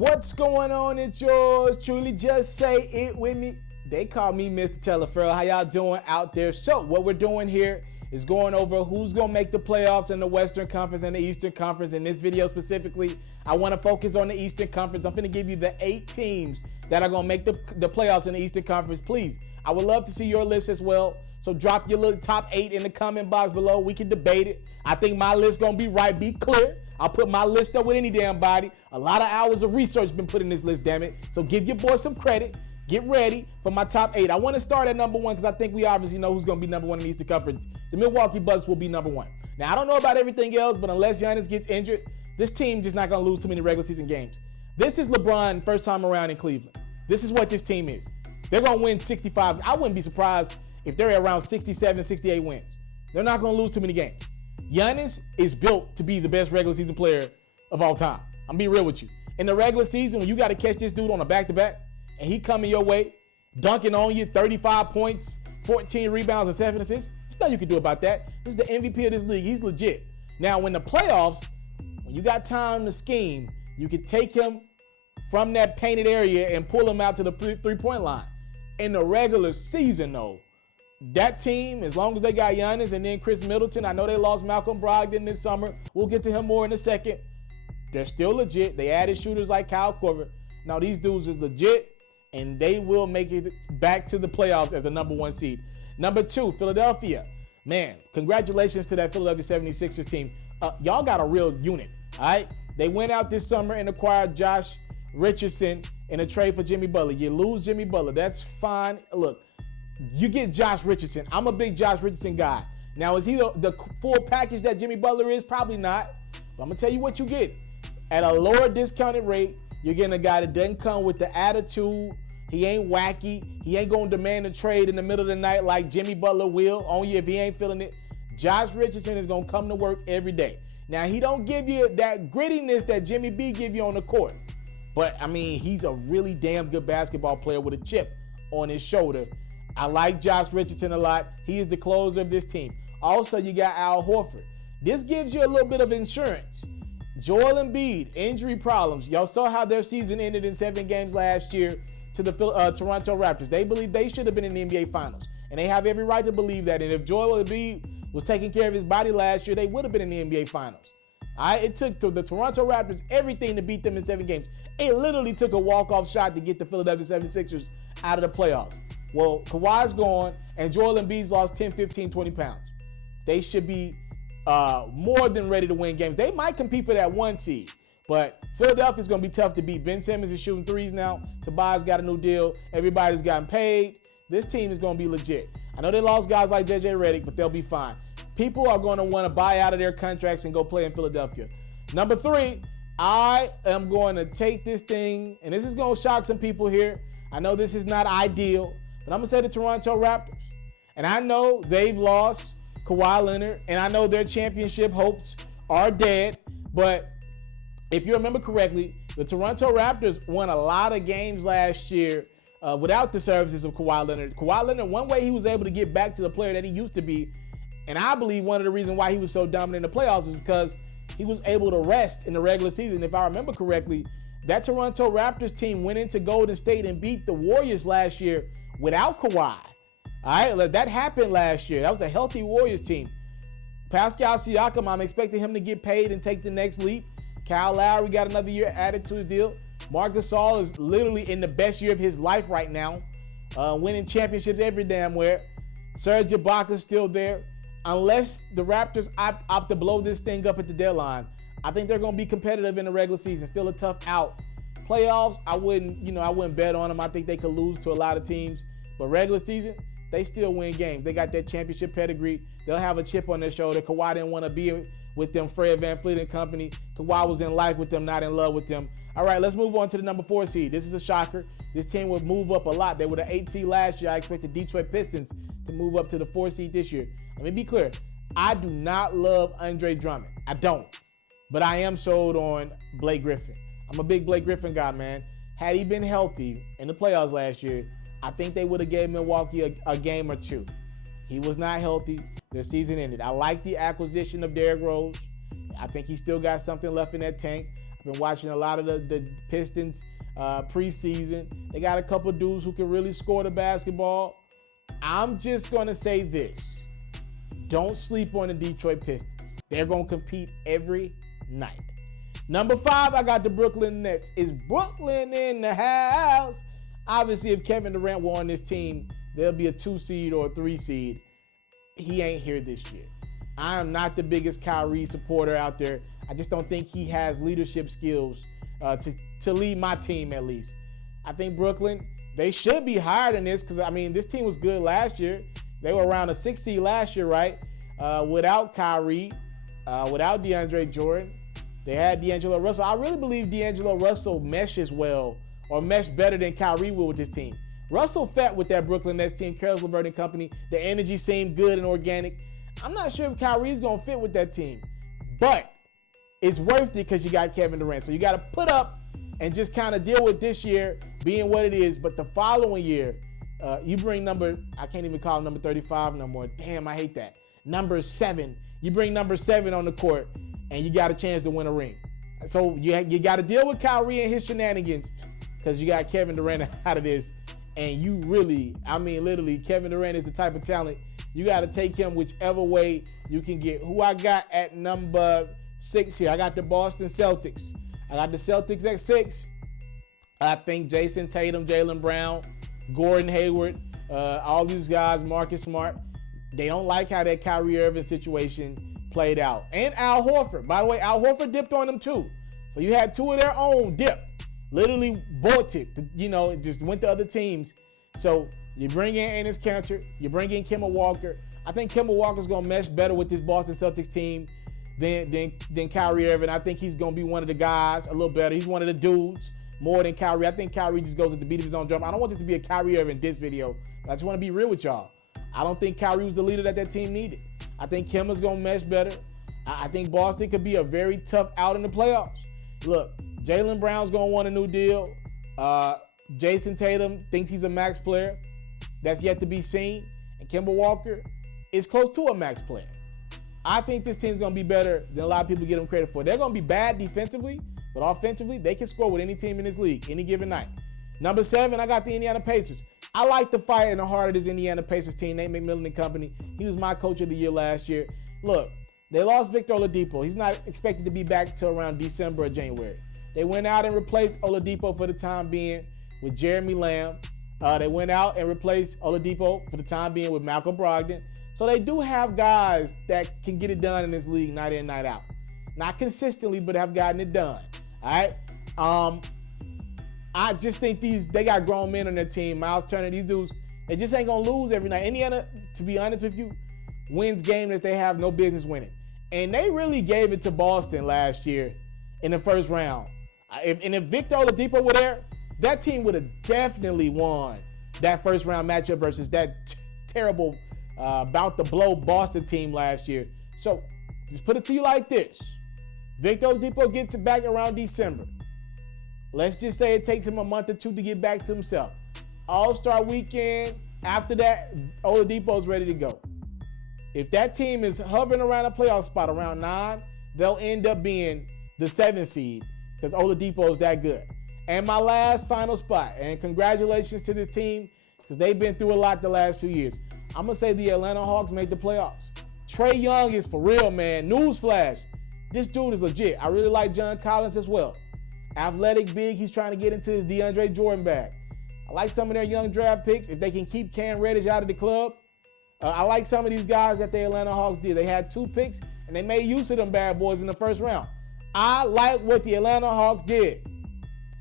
What's going on? It's yours truly. Just say it with me. They call me Mr.Taliaferro. How y'all doing out there? So what we're doing here is going over who's going to make the playoffs in the Western Conference and the Eastern Conference. In this video specifically, I want to focus on the Eastern Conference. I'm going to give you the 8 teams that are going to make the playoffs in the Eastern Conference. Please, I would love to see your list as well. So drop your little top 8 in the comment box below. We can debate it. I think my list going to be right. Be clear. I'll put my list up with any damn body. A lot of hours of research been put in this list, damn it. So give your boy some credit. Get ready for my top 8. I want to start at number 1 because I think we obviously know who's going to be number 1 in the Eastern Conference. The Milwaukee Bucks will be number 1. Now, I don't know about everything else, but unless Giannis gets injured, this team just not going to lose too many regular season games. This is LeBron first time around in Cleveland. This is what this team is. They're going to win 65. I wouldn't be surprised if they're around 67, 68 wins. They're not going to lose too many games. Giannis is built to be the best regular season player of all time. I'm being real with you. In the regular season, when you got to catch this dude on a back-to-back, and he coming your way, dunking on you, 35 points, 14 rebounds, and 7 assists, there's nothing you can do about that. This is the MVP of this league. He's legit. Now, when the playoffs, when you got time to scheme, you can take him from that painted area and pull him out to the three-point line. In the regular season, though, that team, as long as they got Giannis and then Chris Middleton, I know they lost Malcolm Brogdon this summer. We'll get to him more in a second. They're still legit. They added shooters like Kyle Korver. Now, these dudes are legit, and they will make it back to the playoffs as the number 1 seed. Number 2, Philadelphia. Man, congratulations to that Philadelphia 76ers team. Y'all got a real unit, all right? They went out this summer and acquired Josh Richardson in a trade for Jimmy Butler. You lose Jimmy Butler. That's fine. Look, you get Josh Richardson. I'm a big Josh Richardson guy. Now, is he the full package that Jimmy Butler is? Probably not. But I'm going to tell you what you get. At a lower discounted rate, you're getting a guy that doesn't come with the attitude. He ain't wacky. He ain't going to demand a trade in the middle of the night like Jimmy Butler will on you if he ain't feeling it. Josh Richardson is going to come to work every day. Now, he don't give you that grittiness that Jimmy B give you on the court. But, I mean, he's a really damn good basketball player with a chip on his shoulder. I like Josh Richardson a lot. He is the closer of this team. Also, you got Al Horford. This gives you a little bit of insurance. Joel Embiid, injury problems. Y'all saw how their season ended in 7 games last year to the Toronto Raptors. They believe they should have been in the NBA Finals. And they have every right to believe that. And if Joel Embiid was taking care of his body last year, they would have been in the NBA Finals. It took the Toronto Raptors everything to beat them in 7 games. It literally took a walk-off shot to get the Philadelphia 76ers out of the playoffs. Well, Kawhi's gone, and Joel Embiid's lost 10, 15, 20 pounds. They should be more than ready to win games. They might compete for that 1 seed, but Philadelphia's going to be tough to beat. Ben Simmons is shooting threes now. Tobias got a new deal. Everybody's gotten paid. This team is going to be legit. I know they lost guys like J.J. Redick, but they'll be fine. People are going to want to buy out of their contracts and go play in Philadelphia. Number 3, I am going to take this thing, and this is going to shock some people here. I know this is not ideal, but I'm going to say the Toronto Raptors. And I know they've lost Kawhi Leonard, and I know their championship hopes are dead. But if you remember correctly, the Toronto Raptors won a lot of games last year without the services of Kawhi Leonard. Kawhi Leonard, one way he was able to get back to the player that he used to be, and I believe one of the reasons why he was so dominant in the playoffs is because he was able to rest in the regular season. If I remember correctly, that Toronto Raptors team went into Golden State and beat the Warriors last year without Kawhi. All right, that happened last year. That was a healthy Warriors team. Pascal Siakam, I'm expecting him to get paid and take the next leap. Kyle Lowry got another year added to his deal. Marc Gasol is literally in the best year of his life right now, winning championships every damn where. Serge Ibaka's still there. Unless the Raptors opt to blow this thing up at the deadline, I think they're going to be competitive in the regular season. Still a tough out. Playoffs, I wouldn't bet on them. I think they could lose to a lot of teams. But regular season, they still win games. They got that championship pedigree. They'll have a chip on their shoulder. Kawhi didn't want to be with them, Fred VanVleet and company. Kawhi was in life with them, not in love with them. All right, let's move on to the number 4 seed. This is a shocker. This team would move up a lot. They were the 8 seed last year. I expect the Detroit Pistons to move up to the 4 seed this year. Let me be clear. I do not love Andre Drummond. I don't. But I am sold on Blake Griffin. I'm a big Blake Griffin guy, man. Had he been healthy in the playoffs last year, I think they would have gave Milwaukee a game or 2. He was not healthy. Their season ended. I like the acquisition of Derrick Rose. I think he still got something left in that tank. I've been watching a lot of the Pistons preseason. They got a couple dudes who can really score the basketball. I'm just going to say this. Don't sleep on the Detroit Pistons. They're going to compete every night. Number 5, I got the Brooklyn Nets. Is Brooklyn in the house? Obviously, if Kevin Durant were on this team, there'll be a 2 seed or a 3 seed. He ain't here this year. I am not the biggest Kyrie supporter out there. I just don't think he has leadership skills to lead my team, at least. I think Brooklyn, they should be higher than this because, I mean, this team was good last year. They were around a 6 seed last year, right? Without Kyrie, without DeAndre Jordan. They had D'Angelo Russell. I really believe D'Angelo Russell meshes well or meshed better than Kyrie will with this team. Russell fat with that Brooklyn Nets team, Caris LeVert and company. The energy seemed good and organic. I'm not sure if Kyrie's going to fit with that team, but it's worth it because you got Kevin Durant. So you got to put up and just kind of deal with this year being what it is. But the following year, you bring I can't even call him number 35 no more. Damn, I hate that. Number 7. You bring number 7 on the court, and you got a chance to win a ring. So you got to deal with Kyrie and his shenanigans because you got Kevin Durant out of this. And you really, I mean, literally, Kevin Durant is the type of talent. You got to take him whichever way you can get. Who I got at number 6 here? I got the Boston Celtics. I got the Celtics at 6. I think Jason Tatum, Jaylen Brown, Gordon Hayward, all these guys, Marcus Smart, they don't like how that Kyrie Irving situation played out. And Al Horford. By the way, Al Horford dipped on them too. So you had 2 of their own dip. Literally bolted, just went to other teams. So you bring in Enes Kanter, you bring in Kemba Walker. I think Kemba Walker's going to mesh better with this Boston Celtics team than Kyrie Irving. I think he's going to be one of the guys a little better. He's one of the dudes more than Kyrie. I think Kyrie just goes at the beat of his own drum. I don't want this to be a Kyrie Irving diss video, but I just want to be real with y'all. I don't think Kyrie was the leader that team needed. I think Kemba's going to mesh better. I think Boston could be a very tough out in the playoffs. Look, Jaylen Brown's going to want a new deal. Jason Tatum thinks he's a max player. That's yet to be seen. And Kemba Walker is close to a max player. I think this team's going to be better than a lot of people give them credit for. They're going to be bad defensively, but offensively, they can score with any team in this league any given night. Number 7, I got the Indiana Pacers. I like the fight in the heart of this Indiana Pacers team, Nate McMillan and company. He was my coach of the year last year. Look, they lost Victor Oladipo. He's not expected to be back till around December or January. They went out and replaced Oladipo for the time being with Jeremy Lamb. They went out and replaced Oladipo for the time being with Malcolm Brogdon. So they do have guys that can get it done in this league night in, night out. Not consistently, but have gotten it done. All right? I just think they got grown men on their team. Miles Turner, these dudes, they just ain't going to lose every night. Indiana, to be honest with you, wins games that they have no business winning. And they really gave it to Boston last year in the first round. If Victor Oladipo were there, that team would have definitely won that first round matchup versus that terrible about to blow Boston team last year. So just put it to you like this. Victor Oladipo gets it back around December. Let's just say it takes him a month or 2 to get back to himself. All-Star weekend, after that, Oladipo's ready to go. If that team is hovering around a playoff spot around 9, they'll end up being the 7 seed because Oladipo is that good. And my last final spot, and congratulations to this team because they've been through a lot the last few years. I'm going to say the Atlanta Hawks made the playoffs. Trae Young is for real, man. Newsflash. This dude is legit. I really like John Collins as well. Athletic, big. He's trying to get into his DeAndre Jordan bag. I like some of their young draft picks. If they can keep Cam Reddish out of the club, I like some of these guys that the Atlanta Hawks did. They had 2 picks, and they made use of them bad boys in the first round. I like what the Atlanta Hawks did.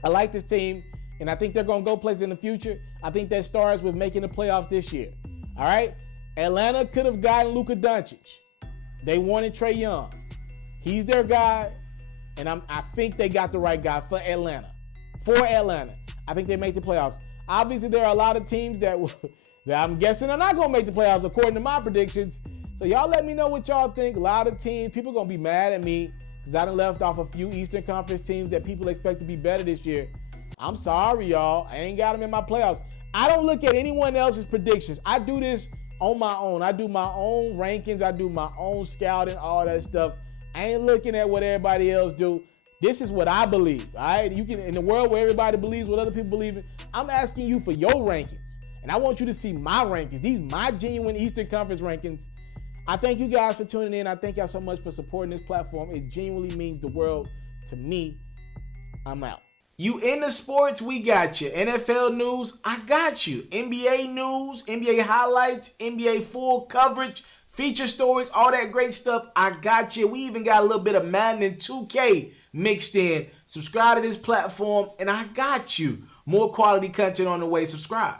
I like this team, and I think they're going to go places in the future. I think that starts with making the playoffs this year. All right? Atlanta could have gotten Luka Doncic. They wanted Trae Young. He's their guy, and I think they got the right guy for Atlanta. I think they make the playoffs. Obviously, there are a lot of teams that I'm guessing are not going to make the playoffs according to my predictions. So y'all let me know what y'all think. A lot of teams, people going to be mad at me because I done left off a few Eastern Conference teams that people expect to be better this year. I'm sorry, y'all. I ain't got them in my playoffs. I don't look at anyone else's predictions. I do this on my own. I do my own rankings. I do my own scouting, all that stuff. I ain't looking at what everybody else do. This is what I believe, all right? You can, in the world where everybody believes what other people believe in, I'm asking you for your rankings. And I want you to see my rankings. These my genuine Eastern Conference rankings. I thank you guys for tuning in. I thank y'all so much for supporting this platform. It genuinely means the world to me. I'm out. You into sports, we got you. NFL news, I got you. NBA news, NBA highlights, NBA full coverage, feature stories, all that great stuff, I got you. We even got a little bit of Madden and 2K mixed in. Subscribe to this platform, and I got you. More quality content on the way. Subscribe.